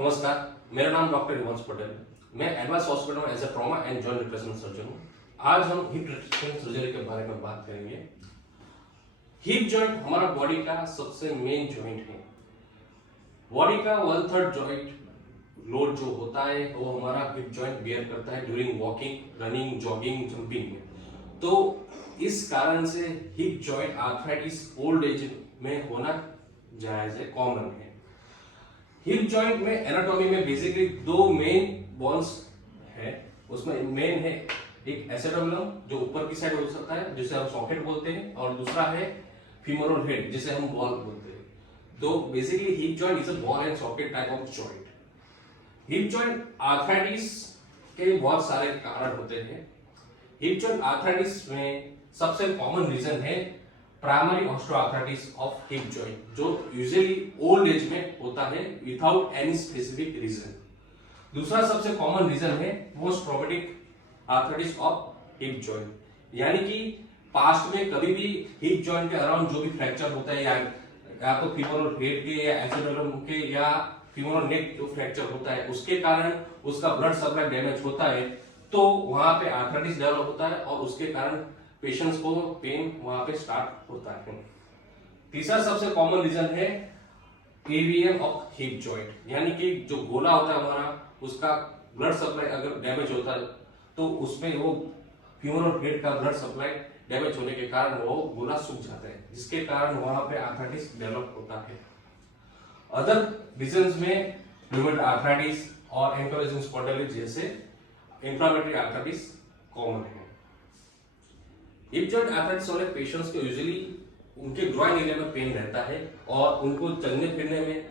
नमस्कार, मेरा नाम डॉक्टर हिमांशु पटेल। मैं एडवांस हॉस्पिटल में as a trauma and joint replacement surgeon हूँ। आज हम हिप रिप्लेसमेंट सर्जरी के बारे में बात करेंगे। हिप जॉइंट हमारा बॉडी का सबसे मेन जॉइंट है। बॉडी का 1/3 जॉइंट लोड जो होता है वो हमारा हिप जॉइंट बेयर करता है during walking, running, jogging, jumping में। तो इस कारण से hip joint arthritis old age में होना जायज है, कॉमन है। हिप जॉइंट में एनाटॉमी में बेसिकली दो मेन बोन्स है। उसमें मेन है एक एसेटोमिनम जो ऊपर की साइड हो सकता है जिसे हम सॉकेट बोलते हैं, और दूसरा है फीमोरल हेड जिसे हम बॉल बोलते हैं। तो basically hip joint is a ball and socket type of joint. Hip joint arthritis के बहुत सारे कारण होते हैं। हिप जॉइंट आर्थराइटिस में सबसे कॉमन रीजन है primary osteoarthritis of hip joint, जो यूजुअली ओल्ड एज में होता है विदाउट एनी स्पेसिफिक रीजन। दूसरा सबसे कॉमन रीजन है post traumatic arthritis of hip joint, यानी कि पास्ट में कभी भी हिप जॉइंट के अराउंड जो भी फ्रैक्चर होता है, या तो फीमोरल हेड के या एसेटोमिनम के या फीमोरल नेक जो फ्रैक्चर होता है उसके कारण उसका ब्लड सप्लाई डैमेज होता है, तो वहां पे आर्थराइटिस डेवलप होता है और उसके कारण पेशेंट्स को पेन वहां पे स्टार्ट होता है। तीसरा सबसे कॉमन रीजन है एवीएम ऑफ हिप जॉइंट, यानी कि जो गोला होता है हमारा, उसका ब्लड सप्लाई अगर डैमेज होता है तो उसमें वो फीमोरल हेड का ब्लड सप्लाई डैमेज होने के कारण वो गोला सूख जाता है, जिसके कारण वहां पे आर्थराइटिस डेवलप होता है। अदर रीजंस में रूमेटॉइड आर्थराइटिस और एंकिलोजिंग स्पॉन्डिलोसिस जैसे इंफ्लेमेटरी आर्थराइटिस कॉमन है। हिप जॉइंट आर्थराइटिस वाले पेशेंट्स को यूजुअली उनके ग्रॉइन एरिया में पेन रहता है और उनको चलने फिरने में,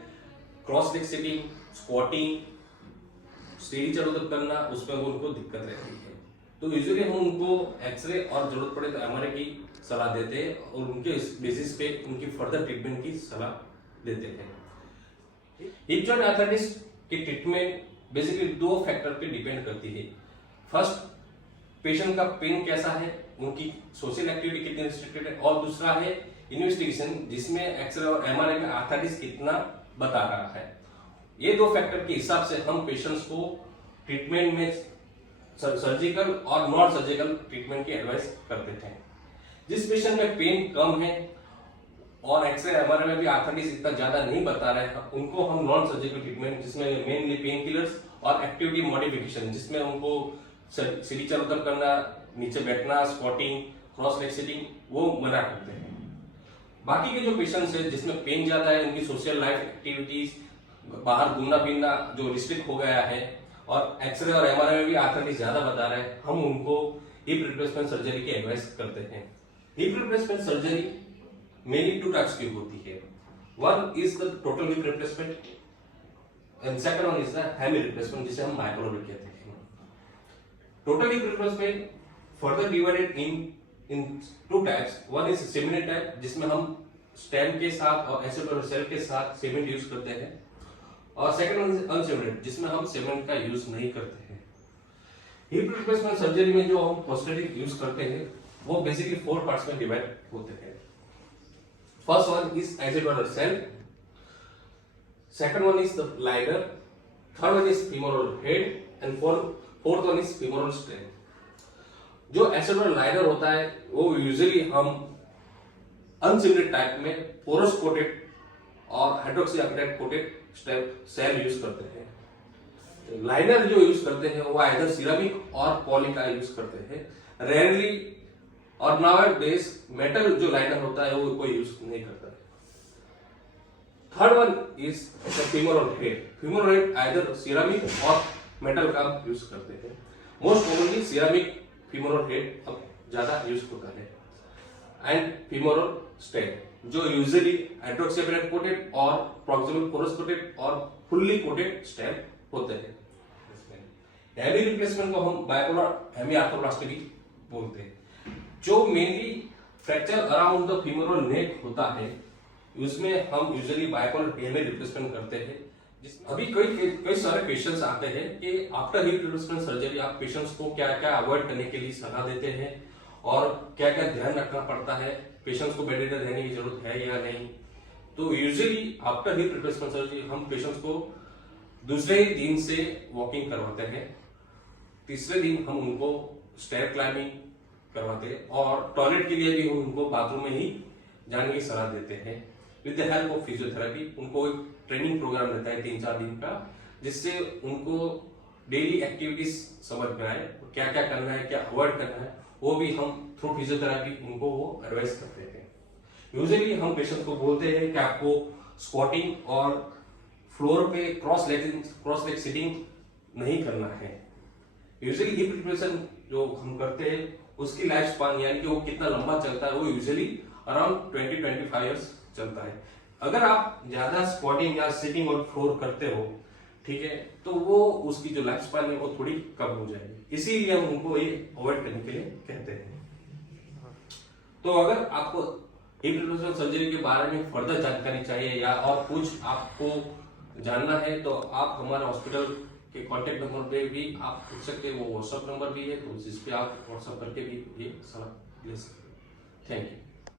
क्रॉस लेग सिटिंग, स्क्वाटिंग, सीढ़ी चढ़-उतर करना, उसमें उनको दिक्कत रहती है। तो यूजुअली हम उनको एक्सरे और जरूरत पड़े तो एमआरआई की सलाह देते हैं और उनके बेसिस पे उनकी फर्दर ट्रीटमेंट की सलाह देते हैं। हिप जॉइंट आर्थराइटिस की ट्रीटमेंट बेसिकली दो फैक्टर पे डिपेंड करती है। फर्स्ट, पेशेंट का पेन कैसा है, उनकी सोशल एक्टिविटी कितनी रिस्ट्रिक्टेड है, और दूसरा है इन्वेस्टिगेशन जिसमें एक्सरे और एमआरआई में आर्थराइटिस कितना बता रहा है। ये दो फैक्टर के हिसाब से हम पेशेंट्स को ट्रीटमेंट में सर्जिकल और नॉन सर्जिकल ट्रीटमेंट की एडवाइस करते हैं। जिस पेशेंट में पेन कम है और एक्सरे एमआरआई में भी आर्थराइटिस इतना ज्यादा नहीं बता रहा है, उनको हम नॉन सर्जिकल ट्रीटमेंट जिसमें मेनली पेन किलर्स और एक्टिविटी मॉडिफिकेशन जिसमें उनको सीढ़ी चढ़ उतर करना, नीचे बैठना, स्क्वाटिंग, क्रॉस लेग सिटिंग, वो मना करते हैं। बाकी के जो पेशेंट्स हैं जिसमें पेन ज्यादा है, उनकी सोशल लाइफ एक्टिविटीज, बाहर घूमना फिरना जो रिस्ट्रिक्ट हो गया है और एक्सरे और एमआरआई में भी आर्थराइटिस ज्यादा बता रहा है, हम उनको हिप रिप्लेसमेंट सर्जरी की एडवाइस करते हैं। Hip replacement surgery mainly two types की होती है। One is the total hip replacement and second one is the hemi replacement जिसे हम माइक्रोलॉजी कहते हैं। Total hip replacement further divided in two types. One is cement type जिसमें हम stem के साथ और एसेटोमिनल सेल के साथ सीमेंट यूज करते हैं, और सेकंड वन इज अनसीमेंटेड जिसमें हम सीमेंट का यूज नहीं करते हैं। हिप रिप्लेसमेंट सर्जरी में जो हम प्रोस्थेटिक यूज करते हैं वो बेसिकली 4 पार्ट्स में डिवाइड होते हैं। First one is acetabular shell, second one is the liner, third one is femoral head and fourth one is femoral stem. जो एसेटोमिनल लाइनर होता है वो यूजुअली हम अनसीमेंटेड टाइप में पोरस कोटेड और hydroxyapatite coated stem shell use करते हैं। Liner जो यूज करते हैं वो आइदर सिरेमिक और पॉली का यूज करते हैं। रेयरली और नाउअडेज मेटल जो लाइनर होता है वो कोई यूज नहीं करता है। Third one is femoral head. Femoral head either ceramic और मेटल का यूज करते हैं। Most commonly ceramic femoral head अब ज्यादा यूज होता है। एंड फीमोरल स्टेम जो यूजुअली हाइड्रोक्सी एपेटाइट कोटेड और प्रॉक्सिमल पोरस कोटेड और फुल्ली कोटेड स्टेम होते हैं। हेमी रिप्लेसमेंट को हम बाइपोलर हेमी आर्थ्रोप्लास्टी बोलते हैं। जो mainly fracture around the femoral neck होता है उसमें हम यूजुअली बाइपोलर हेमी रिप्लेसमेंट करते हैं। अभी कई सारे पेशेंट्स आते हैं कि आफ्टर हिप रिप्लेसमेंट सर्जरी आप पेशेंट्स को क्या क्या अवॉइड करने के लिए सलाह देते हैं और क्या क्या ध्यान रखना पड़ता है, पेशेंट्स को बेड रेस्ट रहने की जरूरत है या नहीं। तो usually after hip replacement surgery हम पेशेंट्स को दूसरे दिन से वॉकिंग करवाते हैं, तीसरे दिन हम उनको स्टेयर क्लाइंबिंग करवाते हैं और टॉयलेट के लिए भी हम उनको बाथरूम में ही जाने की सलाह देते हैं। With the help of physiotherapy उनको एक ट्रेनिंग प्रोग्राम रहता है 3-4 दिन का, जिससे उनको डेली एक्टिविटीज समझ में आए, क्या क्या करना है, क्या अवॉइड करना है, वो भी हम थ्रू फिजियोथेरेपी उनको वो एडवाइस करते हैं। यूजुअली हम पेशेंट को बोलते हैं कि आपको स्क्वाटिंग और फ्लोर पे क्रॉस लेग सिटिंग नहीं करना है। यूजुअली हिप रिप्लेसमेंट जो हम करते हैं उसकी लाइफ स्पान यानी कि वो कितना लंबा चलता है, वो यूजुअली अराउंड 20-25 इयर्स चलता है। अगर आप ज्यादा स्क्वाटिंग या सिटिंग और फ्लोर करते हो, ठीक है, तो वो उसकी जो लाइफ स्पान है वो थोड़ी कम हो जाएगी, इसीलिए हम उनको ये अवॉइड करने के लिए कहते हैं। तो अगर आपको हिप रिप्लेसमेंट सर्जरी के बारे में फर्दर जानकारी चाहिए या और कुछ आपको जानना है तो आप हमारे हॉस्पिटल के कांटेक्ट नंबर पे भी आप पूछ सकते हैं, वो व्हाट्सएप नंबर भी है, तो जिस पे आप व्हाट्सएप करके भी ये सलाह ले सकते हैं। Thank you.